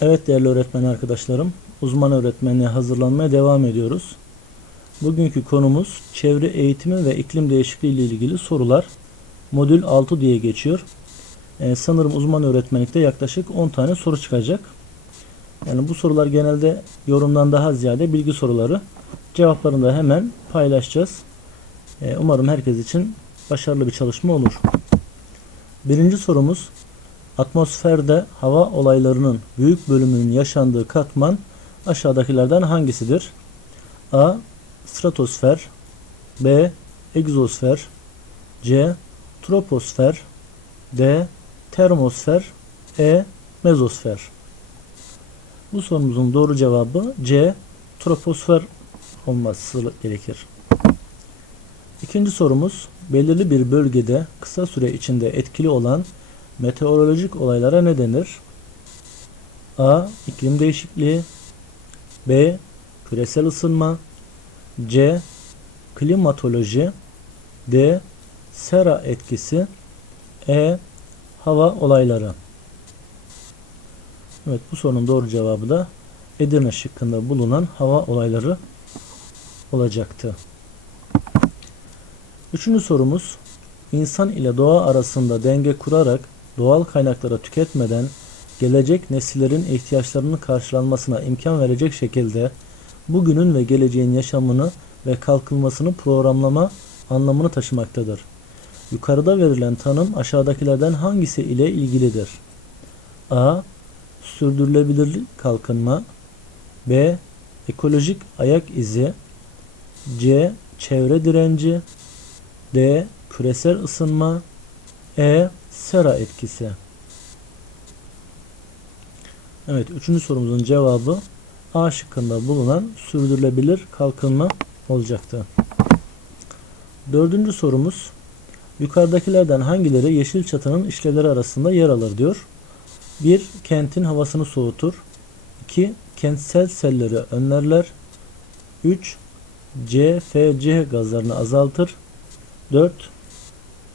Evet değerli öğretmen arkadaşlarım, uzman öğretmenliğe hazırlanmaya devam ediyoruz. Bugünkü konumuz çevre eğitimi ve iklim değişikliği ile ilgili sorular. Modül 6 diye geçiyor. Ee, sanırım uzman öğretmenlikte yaklaşık 10 tane soru çıkacak. Yani bu sorular genelde yorumdan daha ziyade bilgi soruları. Cevaplarını da hemen paylaşacağız. Ee, umarım herkes için başarılı bir çalışma olur. Birinci sorumuz Atmosferde hava olaylarının büyük bölümünün yaşandığı katman aşağıdakilerden hangisidir? A. Stratosfer B. Egzosfer C. Troposfer D. Termosfer E. Mezosfer Bu sorumuzun doğru cevabı C. Troposfer olması gerekir. İkinci sorumuz belirli bir bölgede kısa süre içinde etkili olan Meteorolojik olaylara ne denir? A. İklim değişikliği B. Küresel ısınma C. Klimatoloji D. Sera etkisi E. Hava olayları Evet bu sorunun doğru cevabı da Edirne şıkkında bulunan hava olayları olacaktı. Üçüncü sorumuz İnsan ile doğa arasında denge kurarak doğal kaynakları tüketmeden gelecek nesillerin ihtiyaçlarının karşılanmasına imkan verecek şekilde bugünün ve geleceğin yaşamını ve kalkınmasını programlama anlamını taşımaktadır. Yukarıda verilen tanım aşağıdakilerden hangisi ile ilgilidir? A. Sürdürülebilir kalkınma B. Ekolojik ayak izi C. Çevre direnci D. Küresel ısınma E. Sera etkisi. Evet, üçüncü sorumuzun cevabı A şıkkında bulunan sürdürülebilir kalkınma olacaktı. Dördüncü sorumuz yukarıdakilerden hangileri yeşil çatının işlevleri arasında yer alır diyor. 1. Kentin havasını soğutur. 2. Kentsel selleri önlerler. 3. CFC gazlarını azaltır. 4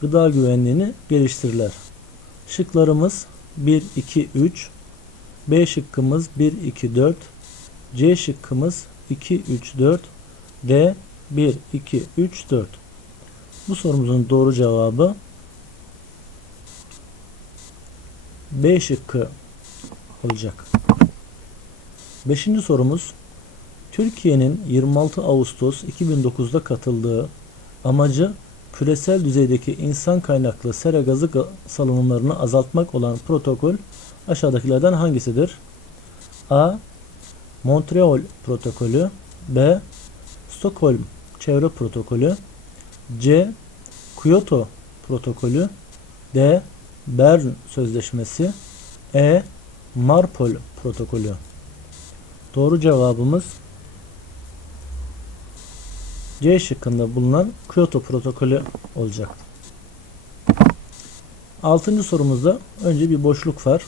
gıda güvenliğini geliştirirler. Şıklarımız 1, 2, 3. B şıkkımız 1, 2, 4. C şıkkımız 2, 3, 4. D 1, 2, 3, 4. Bu sorumuzun doğru cevabı B şıkkı olacak. Beşinci sorumuz Türkiye'nin 26 Ağustos 2009'da katıldığı amacı küresel düzeydeki insan kaynaklı sera gazı salınımlarını azaltmak olan protokol aşağıdakilerden hangisidir? A. Montreal protokolü B. Stockholm çevre protokolü C. Kyoto protokolü D. Bern sözleşmesi E. Marpol protokolü Doğru cevabımız C şıkkında bulunan Kyoto protokolü olacak. Altıncı sorumuzda önce bir boşluk var.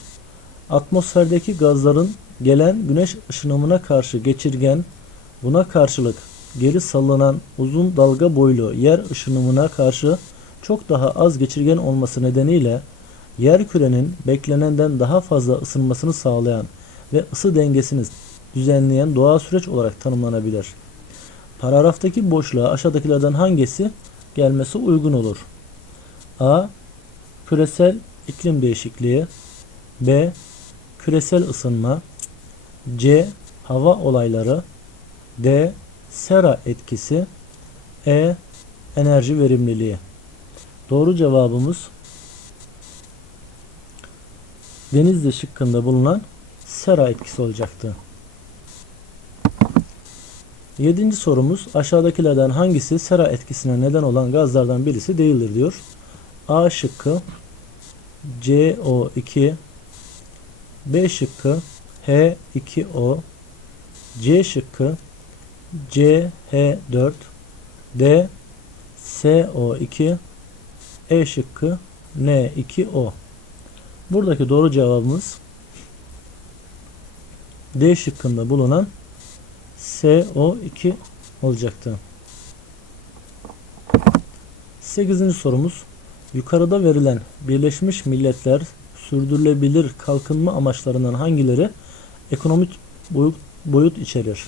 Atmosferdeki gazların gelen güneş ışınımına karşı geçirgen, buna karşılık geri sallanan uzun dalga boylu yer ışınımına karşı çok daha az geçirgen olması nedeniyle yer kürenin beklenenden daha fazla ısınmasını sağlayan ve ısı dengesini düzenleyen doğal süreç olarak tanımlanabilir. Paragraftaki boşluğa aşağıdakilerden hangisi gelmesi uygun olur? A. Küresel iklim değişikliği B. Küresel ısınma C. Hava olayları D. Sera etkisi E. Enerji verimliliği Doğru cevabımız Denizli şıkkında bulunan sera etkisi olacaktı. Yedinci sorumuz aşağıdakilerden hangisi sera etkisine neden olan gazlardan birisi değildir diyor. A şıkkı CO2 B şıkkı H2O C şıkkı CH4 D SO2 E şıkkı N2O Buradaki doğru cevabımız D şıkkında bulunan SO2 olacaktı. 8. sorumuz yukarıda verilen Birleşmiş Milletler sürdürülebilir kalkınma amaçlarından hangileri ekonomik boyut, boyut içerir.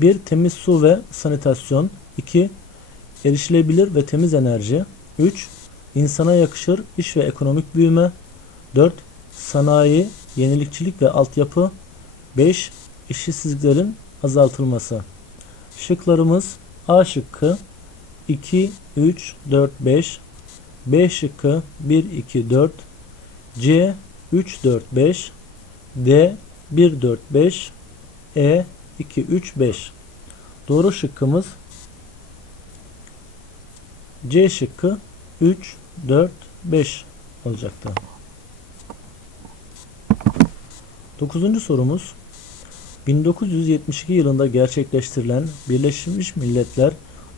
1. Temiz su ve sanitasyon 2. Erişilebilir ve temiz enerji 3. İnsana yakışır iş ve ekonomik büyüme 4. Sanayi, yenilikçilik ve altyapı 5. İşsizliklerin azaltılması Şıklarımız A şıkkı 2, 3, 4, 5 B şıkkı 1, 2, 4 C 3, 4, 5 D 1, 4, 5 E 2, 3, 5 Doğru şıkkımız C şıkkı 3, 4, 5 olacaktı. Dokuzuncu sorumuz 1972 yılında gerçekleştirilen Birleşmiş Milletler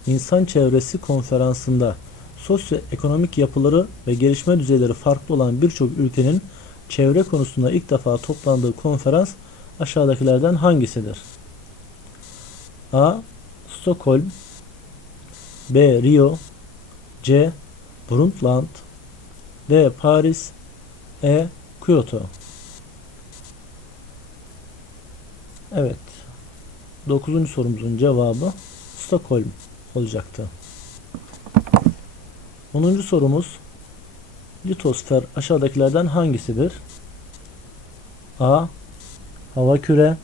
İnsan Çevresi Konferansı'nda sosyoekonomik yapıları ve gelişme düzeyleri farklı olan birçok ülkenin çevre konusunda ilk defa toplandığı konferans aşağıdakilerden hangisidir? A. Stockholm B. Rio C. Brundtland D. Paris E. Kyoto Evet. Dokuzuncu sorumuzun cevabı Stockholm olacaktı. Onuncu sorumuz Litosfer aşağıdakilerden hangisidir? A. Hava küre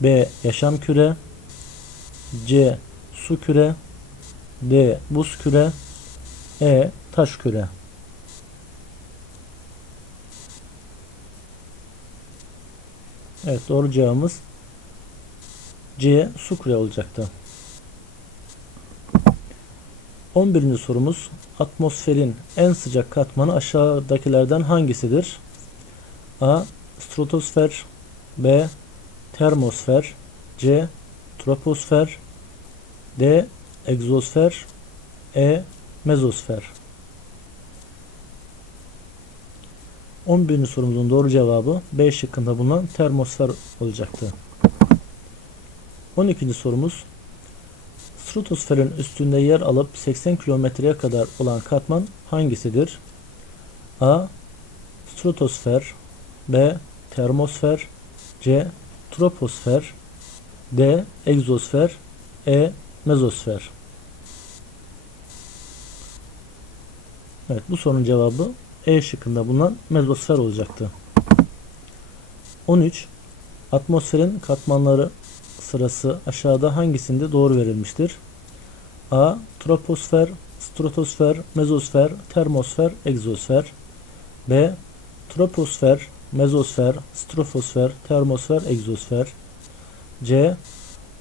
B. Yaşam küre C. Su küre D. Buz küre E. Taş küre Evet doğru cevabımız C. Su küre olacaktı. 11. sorumuz atmosferin en sıcak katmanı aşağıdakilerden hangisidir? A. Stratosfer B. Termosfer C. Troposfer D. Egzosfer E. Mezosfer 11. sorumuzun doğru cevabı B şıkkında bulunan termosfer olacaktı. 12. sorumuz Stratosferin üstünde yer alıp 80 kilometreye kadar olan katman hangisidir? A. Stratosfer B. Termosfer C. Troposfer D. Egzosfer E. Mezosfer Evet bu sorunun cevabı E şıkkında bulunan mezosfer olacaktı. 13. Atmosferin katmanları sırası aşağıda hangisinde doğru verilmiştir? A. Troposfer, stratosfer, mezosfer, termosfer, egzosfer. B. Troposfer, mezosfer, stratosfer, termosfer, egzosfer. C.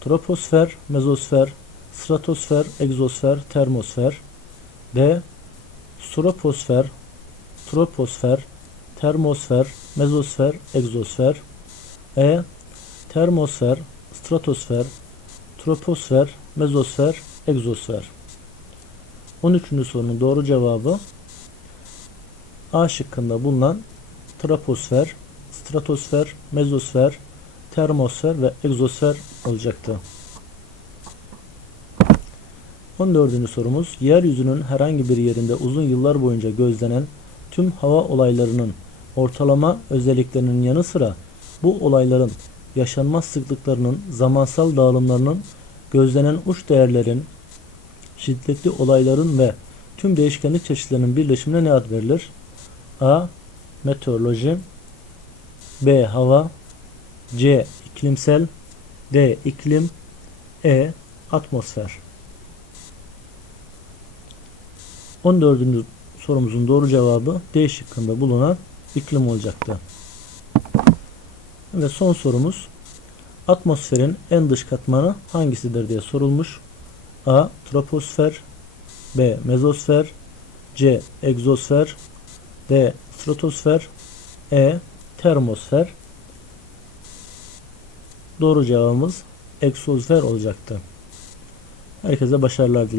Troposfer, mezosfer, stratosfer, egzosfer, termosfer. D. Troposfer, troposfer, termosfer, mezosfer, egzosfer. E. Termosfer, stratosfer, troposfer, mezosfer, egzosfer. 13. sorunun doğru cevabı A şıkkında bulunan troposfer, stratosfer, mezosfer, termosfer ve egzosfer olacaktı. 14. sorumuz yeryüzünün herhangi bir yerinde uzun yıllar boyunca gözlenen tüm hava olaylarının ortalama özelliklerinin yanı sıra bu olayların yaşanma sıklıklarının zamansal dağılımlarının gözlenen uç değerlerin şiddetli olayların ve tüm değişkenlik çeşitlerinin birleşimine ne ad verilir? A. Meteoroloji B. Hava C. iklimsel D. iklim E. Atmosfer 14. sorumuzun doğru cevabı D şıkkında bulunan iklim olacaktı. Ve son sorumuz atmosferin en dış katmanı hangisidir diye sorulmuş. A. Troposfer B. Mezosfer C. Egzosfer D. Stratosfer E. Termosfer Doğru cevabımız egzosfer olacaktı. Herkese başarılar dilerim.